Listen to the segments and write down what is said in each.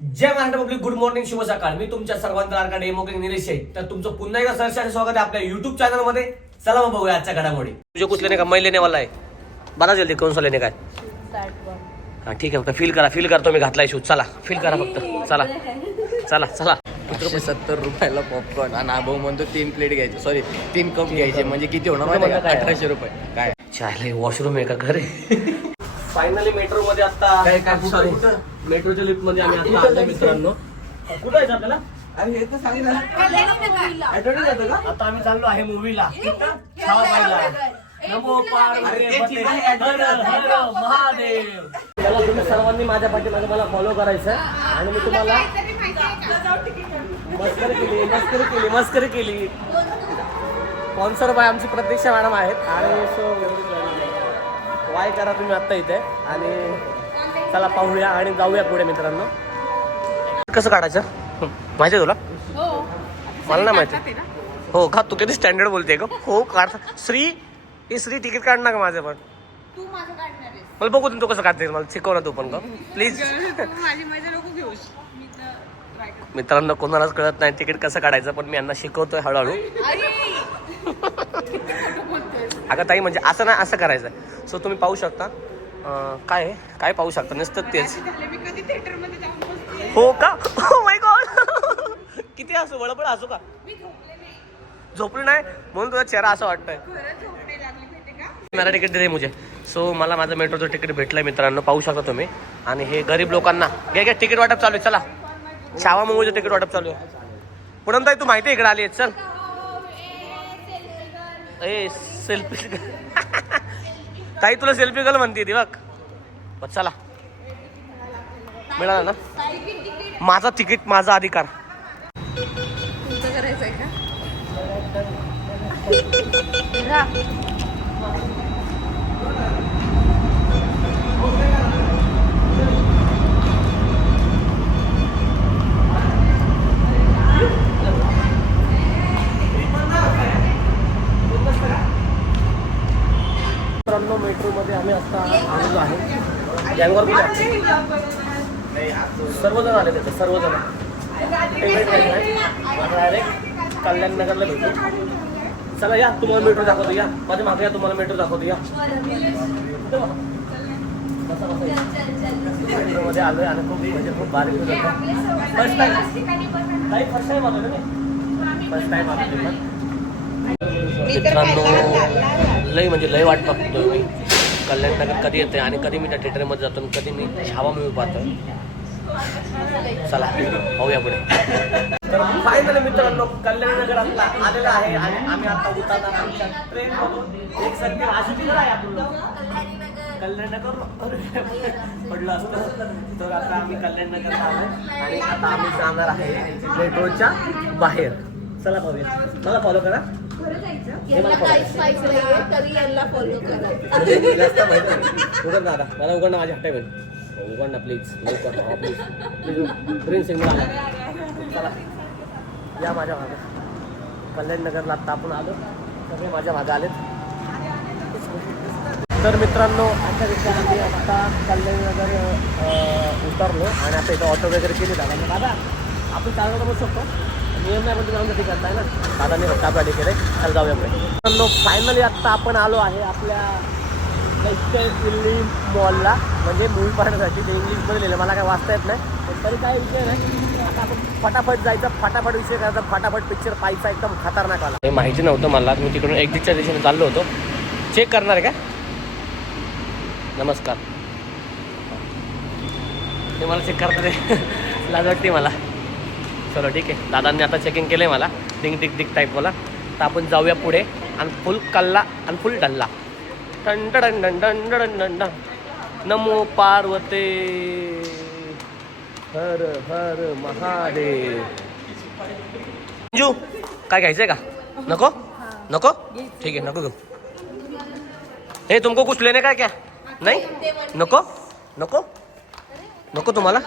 जय Maharashtra public good morning शुभ सकाळ मी तुमच्या सर्वांचा लाडका डेमोक्रेट निलेश आहे तर तुमचं पुन्हा एकदा आणि स्वागत आहे आपल्या युट्यूब चॅनलमध्ये चला मग बघूया आजच्या घडामोडी. तुझे कुठले का? महिलेने वाला आहे बरा जल्दी कोण सोलेने काय? हा ठीक आहे फक्त फील करा. फील करतो मी घातलाय शूज चला फील करा फक्त. चला. चला चला. सत्तर रुपयाला पॉपकॉर्न आणि आभाऊ म्हणतो तीन प्लेट घ्यायचे. सॉरी तीन कप घ्यायचे. म्हणजे किती होणार का? अठराशे रुपये. काय? चायला वॉशरूम आहे का? घरी फायनली मेट्रो मध्ये आता काय- सॉरी कुठं? मेट्रोच्या लिफ्टमध्ये आम्ही आता आलोय मित्रांनो. कुठं आहे आपल्याला? अरे हे तर सांगितलं. आता आम्ही चाललो आहे मूवीला छावा पाहिला नमो पार्वती हर हर महादेव. त्याला तुम्ही सर्वांनी माझ्या पाठीमागे मला फॉलो करायचं आहे. आणि मी तुम्हाला मस्करी केली मस्करी केली मस्करी केली. स्पॉन्सर बाय आमची प्रतीक्षा मॅडम आहेत. आणि सो वाय करा तुम्ही आत्ता इथे. आणि चला पाहूया आणि जाऊया पुढे मित्रांनो. कसं काढायचं? माहिती तुला? मला नाही माहिती. हो का तू किती स्टँडर्ड बोलते का हो काढ. श्री ही श्री तिकीट काढ ना का माझं पण. मला बघू तू कसं काढते मला शिकव ना तू पण का प्लीज. मित्रांनो कोणालाच कळत नाही तिकीट कसं काढायचं पण मी यांना शिकवतोय हळूहळू. अगं ताई म्हणजे असं नाही असं करायचं सो तुम्ही पाहू शकता काय? काय पाहू शकता नुसतं तेच हो का हो माय गॉड किती असू बळबळ असू का मी झोपले नाही म्हणून तुझा चेहरा असं वाटतंय मला तिकीट दिले मुझे सो मला माझं मेट्रोचं तिकीट भेटलंय मित्रांनो पाहू शकता तुम्ही आणि हे गरीब लोकांना घ्या घ्या तिकीट वाटप चालू आहे चला छावा मुंबईचं तिकीट वाटप चालू आहे पुढं ताई तू माहिती आहे इकडे आली आहेस, चल ए सेल्फी ताई तुला सेल्फी कल म्हणते ती बघ. चला. मिळालं ना? माझा तिकीट माझा अधिकार. करायचं आहे का? आता आलेलो आहे. गँगवर कुठे आहे? सर्वजण आले तिथे सर्वजण. डायरेक्ट कल्याण नगरला भेटू. चला या तुम्हाला मेट्रो दाखवतो या. माझ्या मागे या तुम्हाला मेट्रो दाखवतो या. इथं बघा. बसा, मेट्रोमध्ये आलोय आणि खूप म्हणजे खूप बारीक फर्स्ट टाइम नाही फर्स्ट टाइम आलो मी. फर्स्ट टाइम आलो मित्रांनो लय म्हणजे लय वाट बघतोय मी. कल्याणनगर कधी येते आणि कधी मी त्या थिएटरमध्ये जातो आणि कधी मी छावा मूवी पाहतो चला पाहूया पुढे. तर फायनली मित्रांनो कल्याणनगर आपला आलेला आहे आणि आम्ही आता उतरणार आमच्या ट्रेन मधून. एक सध्या अशी आहे आपलं कल्याणनगर नगर पडलं असतं. तर आता आम्ही कल्याणनगरला आलोय आणि आता आम्ही जाणार आहे मेट्रोच्या बाहेर. चला पाहूया. मला फॉलो करा. काहीच नाहीये तरी यांना फॉलो करा. उघड ना आता. मला उघड ना माझ्या हट्टा होईल उघड ना प्लीज लवकर प्लीज प्लीज ग्रीन सिग्नल आला. चला. या माझ्या भागात कल्याणनगरला आत्ता आपण आलो. सगळे माझ्या भागा आलेत. तर मित्रांनो अशा रीत्या आम्ही आता कल्याणनगर अं, उतरलो आणि आता इथं ऑटो वगैरे केली. मग दादा आपण चालवता बसू शकतो? नियम नाही पण तुम्ही आमच्या ना दादाने फक्त गाडी केलंय चल जाऊया पुढे फायनली आत्ता आपण आलो आहे आपल्या दिल्ली मॉलला म्हणजे मूवी पाहण्यासाठी ते इंग्लिशमध्ये लिहिलं मला काय वाचता येत नाही तरी काय विषय नाही आता आपण फटाफट जायचं फटाफट विषय करायचा फटाफट पिक्चर पाहायचा एकदम खतरनाक आला हे माहिती नव्हतं मला. मी तिकडून एक्झिटच्या दिशेने चाललो होतो. चेक करणार आहे का? नमस्कार. ते मला चेक करता ते लाज वाटते मला. चलो ठीक आहे. दादांनी आता चेकिंग केलं आहे मला. डिंग डिग डिग टाईप मला तर आपण जाऊया पुढे. आणि फुल कल्ला आणि फुल डल्ला. डंड डंड डंड डंड टन नमो पार्वते. हर हर महादेव. अंजू काय घ्यायचंय का? नको? नको? ठीक आहे नको घेऊ. हे तुमको कुछ लेने का क्या? नाही? नको? नको? नको तुम्हाला?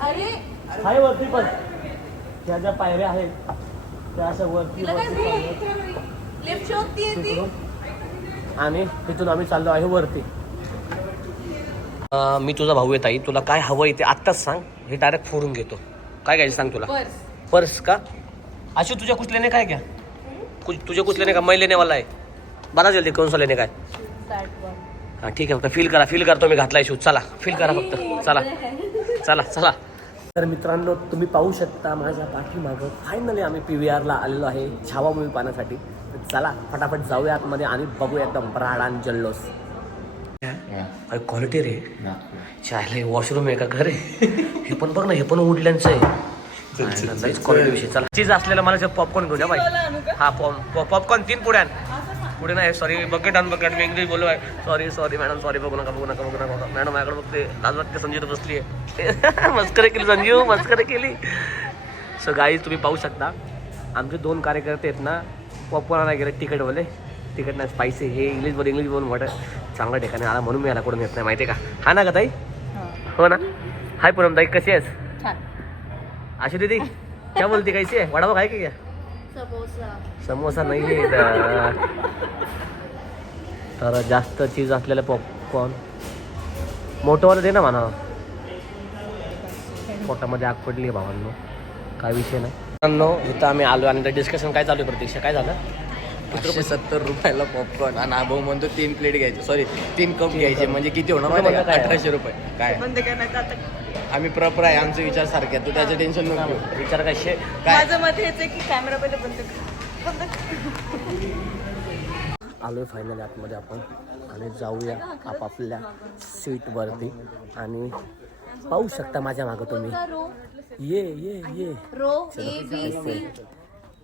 आहे वरती पण. ह्या ज्या पायऱ्या आहेत त्या अशा वरती लिफ्ट ती. आणि तिथून आम्ही चाललो आहे वरती. अं, मी तुझा भाऊ येत आई तुला काय हवं ते आत्ताच सांग. हे डायरेक्ट फोडून घेतो. काय घ्यायचं सांग तुला? पर्स. पर्स का? अशी तुझ्या कुचल्याने काय घ्या? कुछ तुझ्या कुचल्याने का मै लेने वाला आहे. बरा जल्दी कौन सा लेने काय? हा ठीक आहे. फक्त फील करा. फील करतो मी घातलाय शूज. चला. फील करा फक्त. चला. चला चला. तर मित्रांनो तुम्ही पाहू शकता माझ्या पाठीमागं फायनली आम्ही पी व्ही आरला आलेलो आहे छावा मूवी पाहण्यासाठी. तर चला फटाफट जाऊया आतमध्ये आणि बघूया एकदम ब्राड आणि जल्लोस काय क्वालिटी रे. चायला वॉशरूम आहे का? घर आहे. हे पण बघ ना हे पण वुडलँडचं आहे. क्वालिटी विषय. चला. चीज असलेला मला पॉपकॉर्न घेऊन या बाई. हा पॉपकॉर्न तीन पुढ्यान पुढे नाही सॉरी बकेट आण बकेट. मी इंग्लिश बोललो आहे सॉरी सॉरी मॅडम सॉरी बघू नका बघू नका बघू नका बघू मॅडम माझ्याकडे बघते लाज वाटते संजीव तर बसली आहे मस्करी केली संजीव मस्करी केली. सो गाई तुम्ही पाहू शकता आमचे दोन कार्यकर्ते आहेत ना पॉपकॉर्न नाही गेले तिकीटवाले तिकीट नाही स्पायसी हे इंग्लिशमध्ये इंग्लिश बोलून म्हटलं चांगल्या ठिकाणी आला म्हणून मी याला कडून येत नाही माहिती आहे का? हा ना का ताई? हो. ना? हाय पूनम ताई कशी आहेस? आशू दीदी क्या बोलती कैसी आहे वडापाव आहे का क्या? समोसा. नाही आहे तर जास्त चीज असलेलं पॉपकॉर्न मोठंवालं दे ना म्हणा. पोटामध्ये आग पडली आहे भावांनो. काय विषय नाही. मित्रांनो इथं आम्ही आलो आणि डिस्कशन काय चालू आहे प्रतीक्षा? काय झालं? पाचशे सत्तर रुपयाला पॉपकॉर्न आणि आभाऊ म्हणतो तीन प्लेट घ्यायचे. सॉरी तीन कप घ्यायचे. म्हणजे किती होणार माहिती आहे का? काय? अठराशे रुपये. काय? बंद करण्याचा आता आम्ही प्रॉपर आहे आमचे विचार सारखे आहेत. तू त्याचं टेन्शन नको घेऊ. विचार काय? शे काय? माझं मत हेच आहे की कॅमेरा पहिले बंद कर. बंद कर. आलो आहे फायनली आतमध्ये आपण. आणि जाऊया आपापल्या सीटवरती आणि पाहू शकता माझ्या मागं तुम्ही. ये ये ये. रो ए बी सी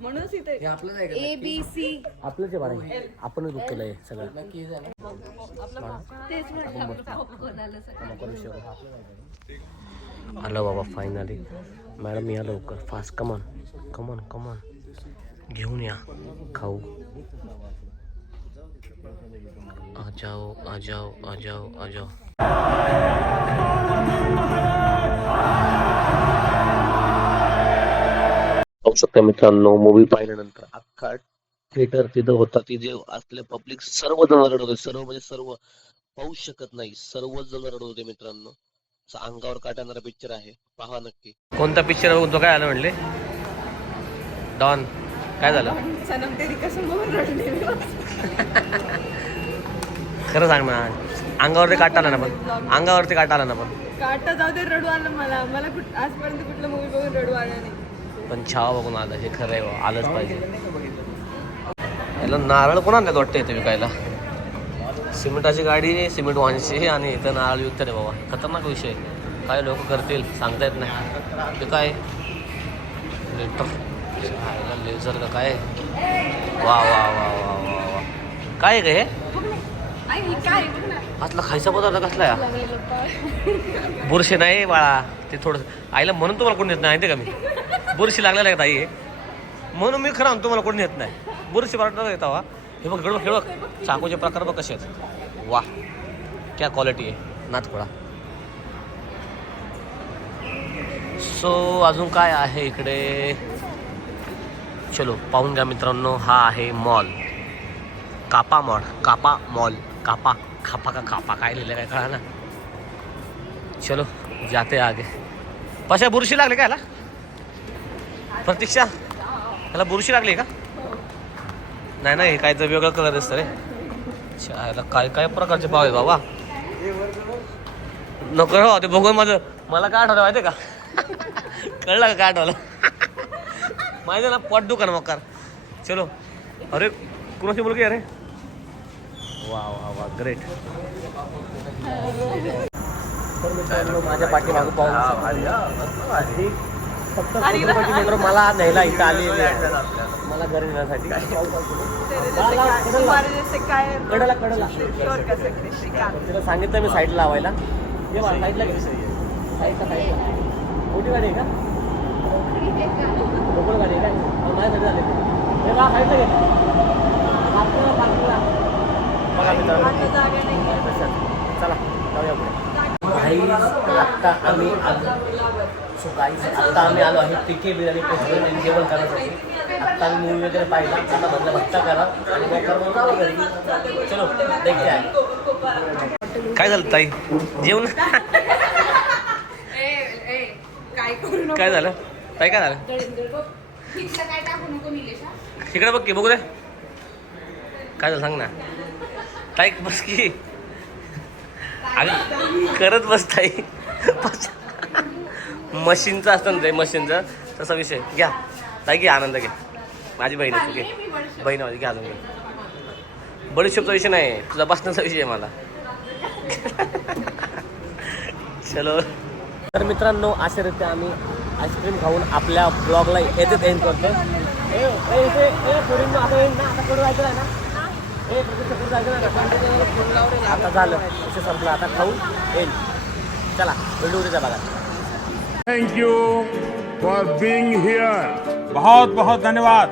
म्हणूनच इथे हे आपलंच आहे का? ए बी सी आपलंच आहे बाळा आपणच बुक केलं आहे सगळं. तेच म्हटलं आपलं आलं सगळं. आलं बाबा फायनली मॅडम या लवकर. फास्ट कमॉन कमॉन कमॉन घेऊन या. खाऊ. आ जाओ आ जाओ आ जाओ आ जाओ. पाहू शकता मित्रांनो मूवी पाहिल्यानंतर अख्खा थिएटर तिथं होता. तिथे असले पब्लिक सर्व जण रडत होते. सर्व म्हणजे सर्व पाहू शकत नाही. सर्व जण रडत होते मित्रांनो. अंगावर काटणारा पिक्चर आहे. पहा नक्की. कोणता पिक्चर तो काय आलं म्हणले? डॉन काय झालं. खरं सांग ना अंगावरती काट आला ना पण. अंगावरती काट आला ना पण. काटा जाऊ दे रडू आलं मला. मला आजपर्यंत कुठलं मूवी बघून रडू आलं नाही. पण छावा बघून आलं हे खरं आहे बा, आलंच पाहिजे. याला नारळ कोण आणल्यात वाटतं इथे विकायला? सिमेंटाची गाडी सिमेंट वाहनची आणि इथं नारळ विकतात रे बाबा. खतरनाक विषय. काय लोक करतील सांगता येत नाही. ते काय? लेटर. लेझर का काय? वा वा वा वा वा वा. काय आहे का हे? आई आतला खायचा पदार्थ कसला आहे? बुरशी नाही बाळा. ते थोडं आईला म्हणून तुम्हाला कोण येत नाही का मी? बुरशी लागलेला आहे ताई? म्हणून मी खरं तुम्हाला कोण येत नाही. बुरशी पराठा येता वा हो, हे. बघ गडबड खेळ. बघ चाकूचे प्रकार बघ कसे आहेत. वा क्या क्वालिटी आहे. नाथपळा सो अजून काय आहे इकडे? चलो पाहून घ्या मित्रांनो हा आहे मॉल कापा मॉल कापा मॉल कापा खापा का कापा काय लिहिलं काय कळा ना? चलो जाते आगे. पशा बुरशी लागली का याला? प्रतीक्षा याला बुरशी लागली का? नाही नाही काय तर वेगळं कलर दिसतं रे. अच्छा, याला काय काय प्रकारचे पाव आहे बाबा? नको हो ते बघून माझं मला काय आठवलं माहिती का? कळलं का काय आठवलं? माहिती आहे ना पोट दुकान मकार चलो. अरे कुणाची मुलगी अरे वा वा वा ग्रेट तर मित्रांनो माझ्या पाठीमागं पाहून फक्त फोटोसाठी मेट्रो मला न्यायला इथं आलेली आहे. मला घरी नेण्यासाठी कडला कडला. तिला सांगितलं मी साईडला लावायला. साईडला साईडला साईडला मोठी गाडी आहे का? लोकल गाडी आहे काय अहो, माझ्यासाठी झाले हे साईडला पार्किंगला बघा मित्रांनो. चला जाऊया पुढे. आत्ता आम्ही आलो. सो गाईज आत्ता आम्ही आलो आहे टिके बिर्याणी पेशवेल जेवण करण्यासाठी. आत्ता आम्ही मूवी वगैरे पाहिला. आता म्हटलं भत्ता करा. आणि मग करून जाऊ घरी. चलो देखते आहे. काय झालं ताई? जेवण? काय करू नको. काय झालं? ताई काय झालं? काय टाकू नको निलेशा इकडे बघ की बघू दे. काय झालं सांग ना. ताई बस की. आणि करत बस ताई मशीनचं असतं ना ते मशीनचं. तसा विषय. घ्या. ताई घे आनंद घे. माझी बहीण आहे तू घे. बहीण माझी घ्या अजून घे. बडीशोपचा विषय नाही. तुझा बसण्याचा विषय आहे मला. चलो. तर मित्रांनो अशा रीते आम्ही आईस्क्रीम खाऊन आपल्या ब्लॉगला येतेच एंड करतो. ए, ए, इथे, ए, आता झालं विषय संपला आता खाऊन येईल. चला भेटू उद्याच्या भागात. Thank you for being here. बहुत बहुत धन्यवाद.